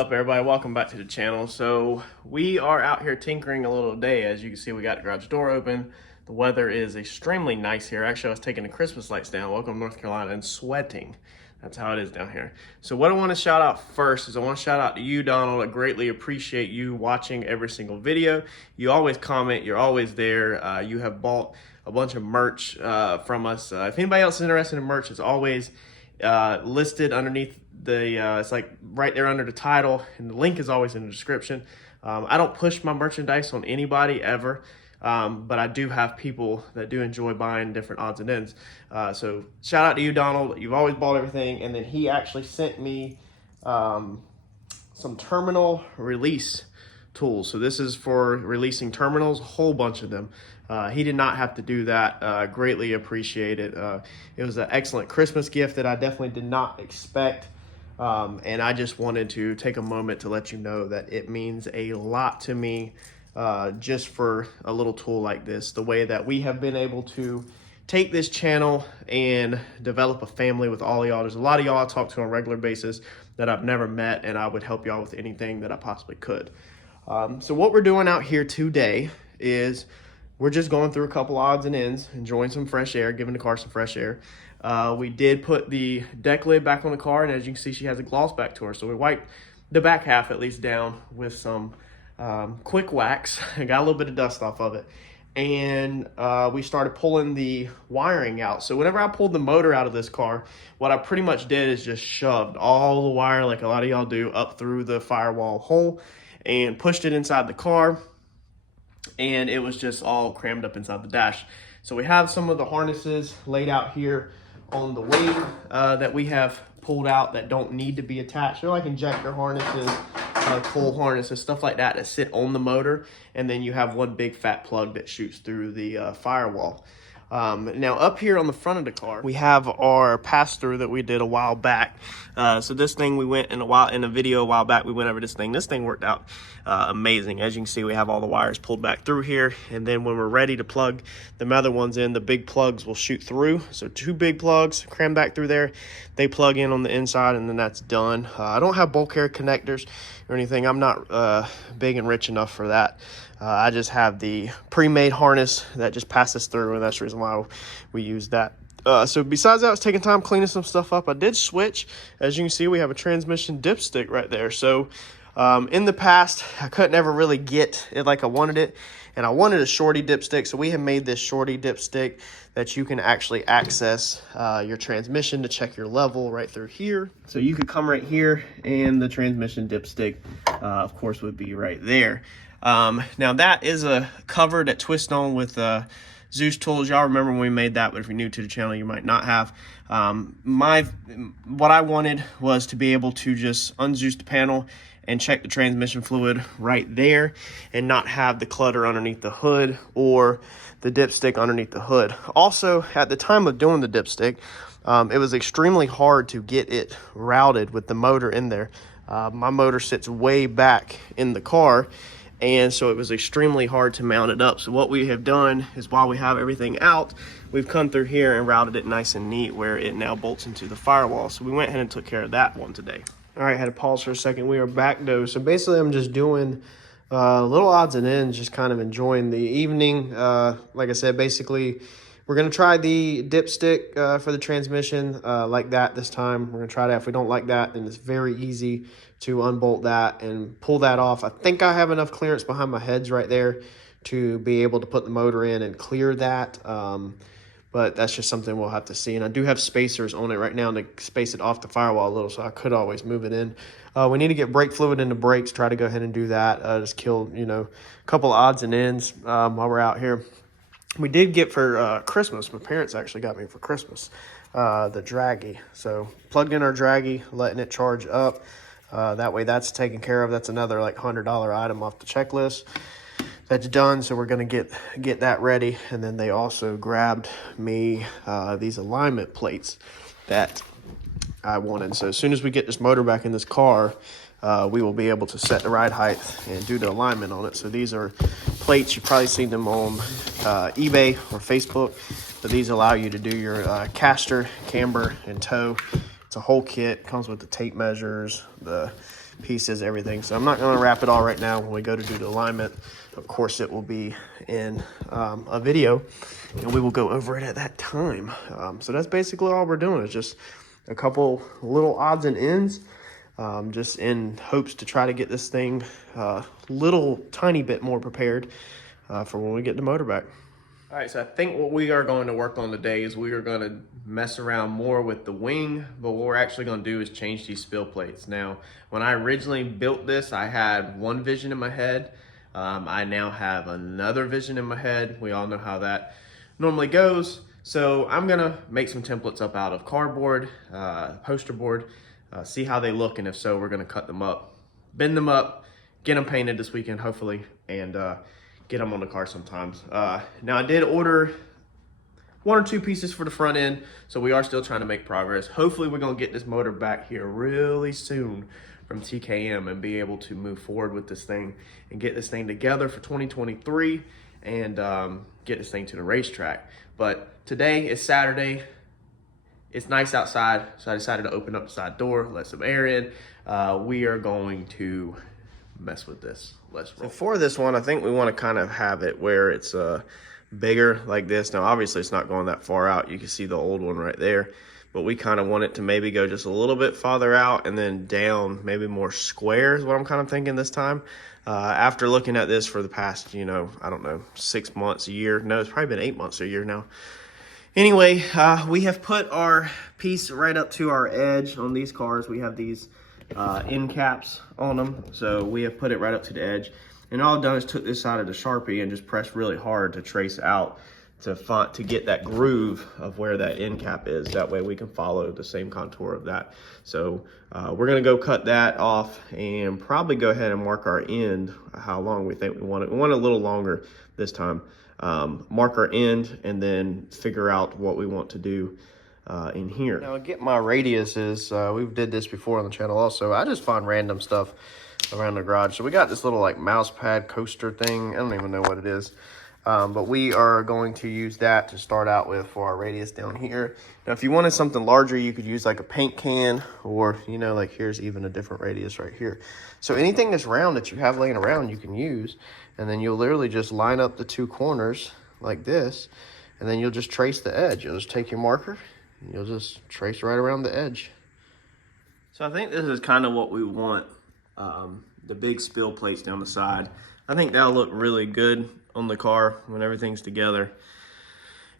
up, everybody? Welcome back to the channel. So we are out here tinkering a little today. As you can see, we got the garage door open. The weather is extremely nice here. Actually, I was taking the Christmas lights down. Welcome to North Carolina, and sweating. That's how it is down here. So what I want to shout out first is I want to shout out to you, Donald. I greatly appreciate you watching every single video. You always comment. You're always there. You have bought a bunch of merch from us. If anybody else is interested in merch, it's always listed underneath the it's like right there under the title, and the link is always in the description. I don't push my merchandise on anybody ever, but I do have people that do enjoy buying different odds and ends. So shout out to you, Donald. You've always bought everything. And then he actually sent me some terminal release tools. So this is for releasing terminals, a whole bunch of them. He did not have to do that. Greatly appreciate it. It was an excellent Christmas gift that I definitely did not expect. And I just wanted to take a moment to let you know that it means a lot to me just for a little tool like this. The way that we have been able to take this channel and develop a family with all y'all. There's a lot of y'all I talk to on a regular basis that I've never met, and I would help y'all with anything that I possibly could. So what we're doing out here today is we're just going through a couple odds and ends, enjoying some fresh air, giving the car some fresh air. We did put the deck lid back on the car, and as you can see, she has a gloss back to her. So we wiped the back half at least down with some quick wax. I got a little bit of dust off of it. And we started pulling the wiring out. So whenever I pulled the motor out of this car, what I pretty much did is just shoved all the wire, like a lot of y'all do, up through the firewall hole and pushed it inside the car. And it was just all crammed up inside the dash. So we have some of the harnesses laid out here on the wing that we have pulled out that don't need to be attached. They're like injector harnesses, coil harnesses, stuff like that sit on the motor. And then you have one big fat plug that shoots through the firewall. Now up here on the front of the car, we have our pass-through that we did a while back. So this thing we went in a video a while back, we went over this thing. This thing worked out amazing. As you can see, we have all the wires pulled back through here. And then when we're ready to plug the other ones in, the big plugs will shoot through. So two big plugs cram back through there. They plug in on the inside, and then that's done. I don't have bulk air connectors or anything. I'm not big and rich enough for that. I just have the pre-made harness that just passes through, and that's the reason why we use that. So besides that, I was taking time cleaning some stuff up. I did switch. As you can see, we have a transmission dipstick right there. So in the past, I couldn't ever really get it like I wanted it, and I wanted a shorty dipstick. So we have made this shorty dipstick that you can actually access your transmission to check your level right through here. So you could come right here, and the transmission dipstick, of course, would be right there. Now that is a cover that twists on with Zeus tools. Y'all remember when we made that, but if you're new to the channel, you might not have. What I wanted was to be able to just unzeus the panel and check the transmission fluid right there and not have the clutter underneath the hood or the dipstick underneath the hood. Also, at the time of doing the dipstick, it was extremely hard to get it routed with the motor in there. My motor sits way back in the car, and so it was extremely hard to mount it up. So what we have done is, while we have everything out, we've come through here and routed it nice and neat where it now bolts into the firewall. So we went ahead and took care of that one today. All right, had to pause for a second. We are back though. So basically I'm just doing little odds and ends, just kind of enjoying the evening. Like I said, basically we're gonna try the dipstick for the transmission like that this time. We're gonna try that. If we don't like that, then it's very easy to unbolt that and pull that off. I think I have enough clearance behind my heads right there to be able to put the motor in and clear that. But that's just something we'll have to see. And I do have spacers on it right now to space it off the firewall a little, so I could always move it in. We need to get brake fluid in the brakes. Try to go ahead and do that. Just kill, a couple of odds and ends while we're out here. We did get for Christmas, my parents actually got me for Christmas, the Draggy. So plugged in our Draggy, letting it charge up. That way that's taken care of. That's another like $100 item off the checklist. That's done, so we're gonna get that ready. And then they also grabbed me these alignment plates that I wanted. So as soon as we get this motor back in this car, we will be able to set the ride height and do the alignment on it. So these are plates. You've probably seen them on eBay or Facebook, but these allow you to do your caster, camber, and tow. It's a whole kit. Comes with the tape measures, the pieces, everything. So I'm not going to wrap it all right now. When we go to do the alignment, of course, it will be in a video, and we will go over it at that time. So that's basically all we're doing. It's just a couple little odds and ends, just in hopes to try to get this thing a little tiny bit more prepared for when we get the motor back. All right, so I think what we are going to work on today is we are going to mess around more with the wing, but what we're actually going to do is change these spill plates. Now, when I originally built this, I had one vision in my head. I now have another vision in my head. We all know how that normally goes. So I'm gonna make some templates up out of cardboard, poster board, see how they look, and if so, we're gonna cut them up, bend them up, get them painted this weekend, hopefully, and get them on the car sometimes. Now I did order 1 or 2 pieces for the front end, so we are still trying to make progress. Hopefully we're gonna get this motor back here really soon from TKM and be able to move forward with this thing and get this thing together for 2023 and get this thing to the racetrack. But today is Saturday. It's nice outside, so I decided to open up the side door, let some air in. We are going to mess with this. Let's roll. So for this one, I think we want to kind of have it where it's bigger like this. Now, obviously, it's not going that far out. You can see the old one right there. But we kind of want it to maybe go just a little bit farther out and then down, maybe more square is what I'm kind of thinking this time. After looking at this for the past, I don't know, 6 months, a year. No, it's probably been 8 months, a year now. Anyway, we have put our piece right up to our edge on these cars. We have these end caps on them. So we have put it right up to the edge. And all I've done is took this side of the Sharpie and just pressed really hard to trace out to get that groove of where that end cap is. That way we can follow the same contour of that. So we're gonna go cut that off and probably go ahead and mark our end, how long we think we want it. We want it a little longer this time. Mark our end and then figure out what we want to do in here. Now, get my radiuses. We did this before on the channel also. I just find random stuff around the garage. So we got this little like mouse pad coaster thing. I don't even know what it is. But we are going to use that to start out with for our radius down here. Now, if you wanted something larger, you could use like a paint can, or, like here's even a different radius right here. So anything that's round that you have laying around, you can use. And then you'll literally just line up the 2 corners like this, and then you'll just trace the edge. You'll just take your marker, and you'll just trace right around the edge. So I think this is kind of what we want, the big spill plates down the side. I think that'll look really good on the car when everything's together.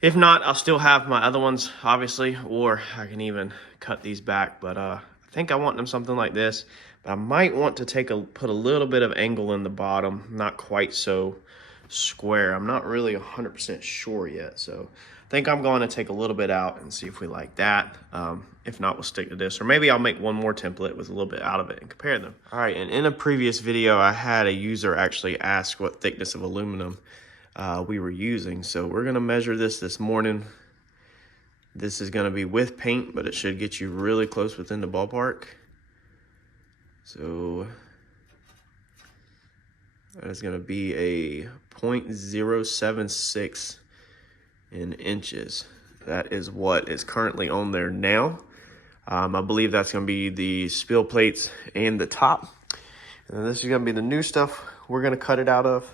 If not, I'll still have my other ones, obviously, or I can even cut these back. But I think I want them something like this. But I might want to put a little bit of angle in the bottom, not quite so square. I'm not really 100% sure yet. So I think I'm going to take a little bit out and see if we like that. If not, we'll stick to this. Or maybe I'll make one more template with a little bit out of it and compare them. All right, and in a previous video, I had a user actually ask what thickness of aluminum we were using. So we're gonna measure this morning. This is gonna be with paint, but it should get you really close within the ballpark. So that is gonna be a 0.076 in inches. That is what is currently on there now. I believe that's going to be the spill plates and the top. And then this is going to be the new stuff we're going to cut it out of.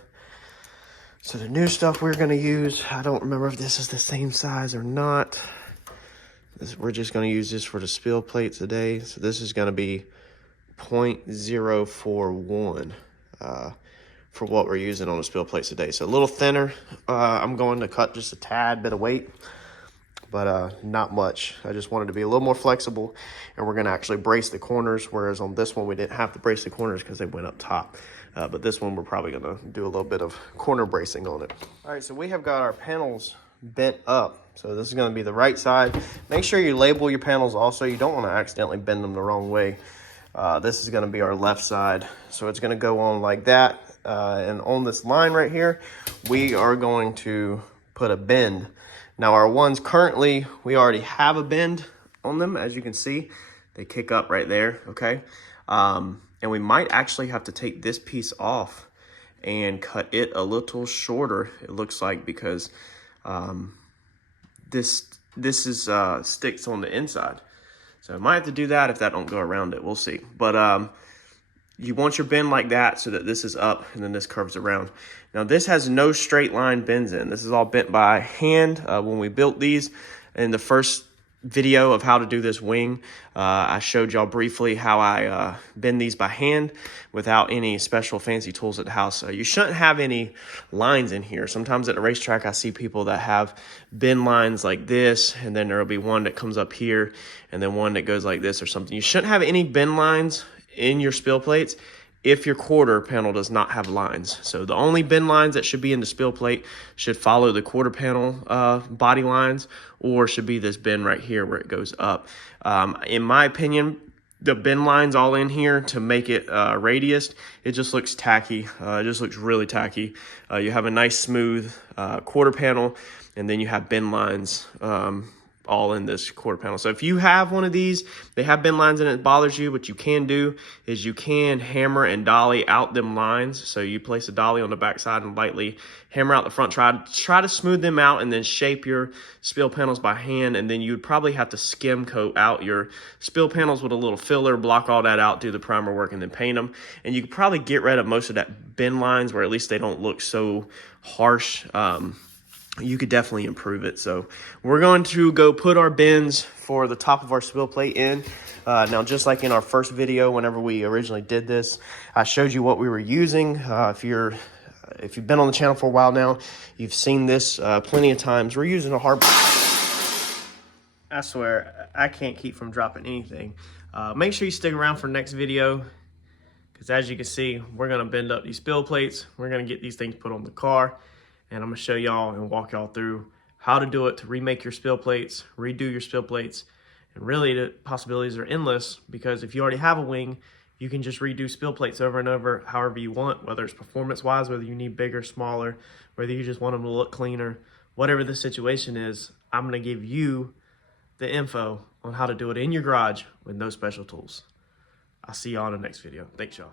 So the new stuff we're going to use, I don't remember if this is the same size or not. We're just going to use this for the spill plates today. So this is going to be 0.041 for what we're using on the spill plates today. So a little thinner. I'm going to cut just a tad bit of weight, but not much. I just wanted to be a little more flexible, and we're going to actually brace the corners, whereas on this one we didn't have to brace the corners because they went up top. But this one we're probably going to do a little bit of corner bracing on it. All right, so we have got our panels bent up. So this is going to be the right side. Make sure you label your panels also. You don't want to accidentally bend them the wrong way. This is going to be our left side. So it's going to go on like that. And on this line right here, we are going to put a bend. Now our ones currently, we already have a bend on them. As you can see, they kick up right there, okay? And we might actually have to take this piece off and cut it a little shorter, it looks like, because this is sticks on the inside. So I might have to do that if that don't go around it. We'll see. But you want your bend like that so that this is up and then this curves around. Now this has no straight line bends in. This is all bent by hand. When we built these in the first video of how to do this wing, I showed y'all briefly how I bend these by hand without any special fancy tools at the house. You shouldn't have any lines in here. Sometimes at a racetrack I see people that have bend lines like this, and then there will be one that comes up here and then one that goes like this or something. You shouldn't have any bend lines in your spill plates if your quarter panel does not have lines. So the only bend lines that should be in the spill plate should follow the quarter panel body lines, or should be this bend right here where it goes up. In my opinion, the bend lines all in here to make it radiused, it just looks tacky. It just looks really tacky. You have a nice smooth quarter panel, and then you have bend lines all in this quarter panel. So if you have one of these, they have bend lines and it bothers you, what you can do is you can hammer and dolly out them lines. So you place a dolly on the back side and lightly hammer out the front, try to smooth them out, and then shape your spill panels by hand. And then you'd probably have to skim coat out your spill panels with a little filler, block all that out, do the primer work, and then paint them. And you could probably get rid of most of that bend lines, where at least they don't look so harsh. You could definitely improve it. So we're going to go put our bends for the top of our spill plate in. Now, just like in our first video, whenever we originally did this, I showed you what we were using. If you've been on the channel for a while now, you've seen this plenty of times. We're using a hard... I swear, I can't keep from dropping anything. Make sure you stick around for the next video, because as you can see, we're going to bend up these spill plates. We're going to get these things put on the car. And I'm going to show y'all and walk y'all through how to do it to remake your spill plates, redo your spill plates. And really the possibilities are endless, because if you already have a wing, you can just redo spill plates over and over however you want, whether it's performance-wise, whether you need bigger, smaller, whether you just want them to look cleaner, whatever the situation is. I'm going to give you the info on how to do it in your garage with no special tools. I'll see y'all in the next video. Thanks, y'all.